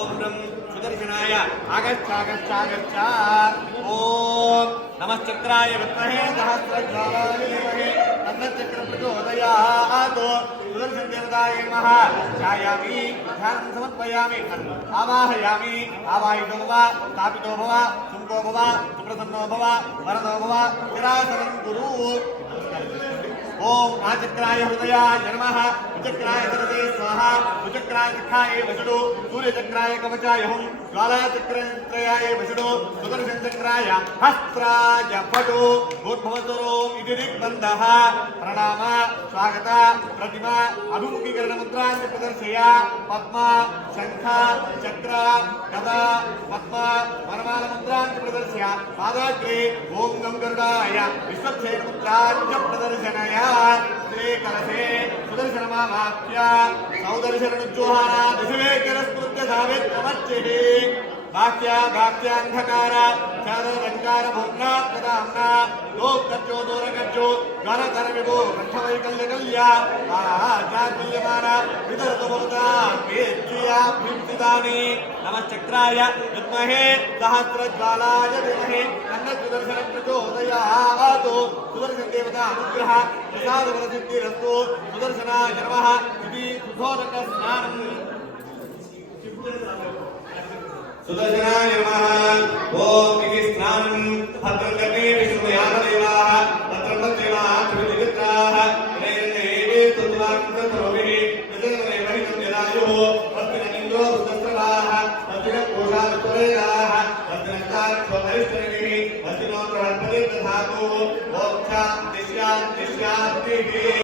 ओम ब्रह्म सुदर्शनाय आगच्छ ओम नमश्चक्राय विद्महे सहस्रज्वालाय धीमहि तन्नश्चक्रं प्रचोदयात् सुदर्शन देवताय नमः ध्यायामि ध्यानं समर्पयामि आवाहयामि आवाहितो भव स्थापितो भव सुमुखो भव सुप्रसन्नो भव वरदो भव चिरासनं कुरु ओम आचक्राय हृदयाय नमः उचक्राय सरदे स्वाहा उचक्राय चक्राय वसुडो सूर्यचक्राय कवचाय हुं ज्वालाचक्रत्रयाय वसुडो सुदर्शन चक्राय हस्त्राय पटो भूर्भुवस्वरो इति दिग्बन्धः प्रणाम स्वागत प्रतिमा अभिमुखीकरण मुद्रान् प्रदर्शय पद्म शंख चक्र गदा पद्म वरमाल मुद्रान् प्रदर्शय पादाग्रे ओम गं गरुडाय विश्वक्षेत्र मुद्रान् प्रदर्शनय श्री कलशे सुदर्शनमावाप्य सौदर्शनोज्जोहाना दिशवेकरस्मृत्य धावेत् प्रमच्चिः वाक्यांधकार चाररंकार भूम्नात्मदाम्ना लोकर्जो दूरकर्जो गणतर विभो कंठवैकल्यकल्या आचार्यमाना विदर्तभवता वेद्याभिप्सितानि नमश्चक्राय विद्महे सहस्रज्वालाय धीमहि तन्नः प्रचोदयात् सुदर्शन देवता अनुग्रह प्रसादवरसिद्धिरस्तु सुदर्शनाय नमः इति सुधोदक स्नानम् सुदर्शनाय नमः ओम इति स्नानं भद्रं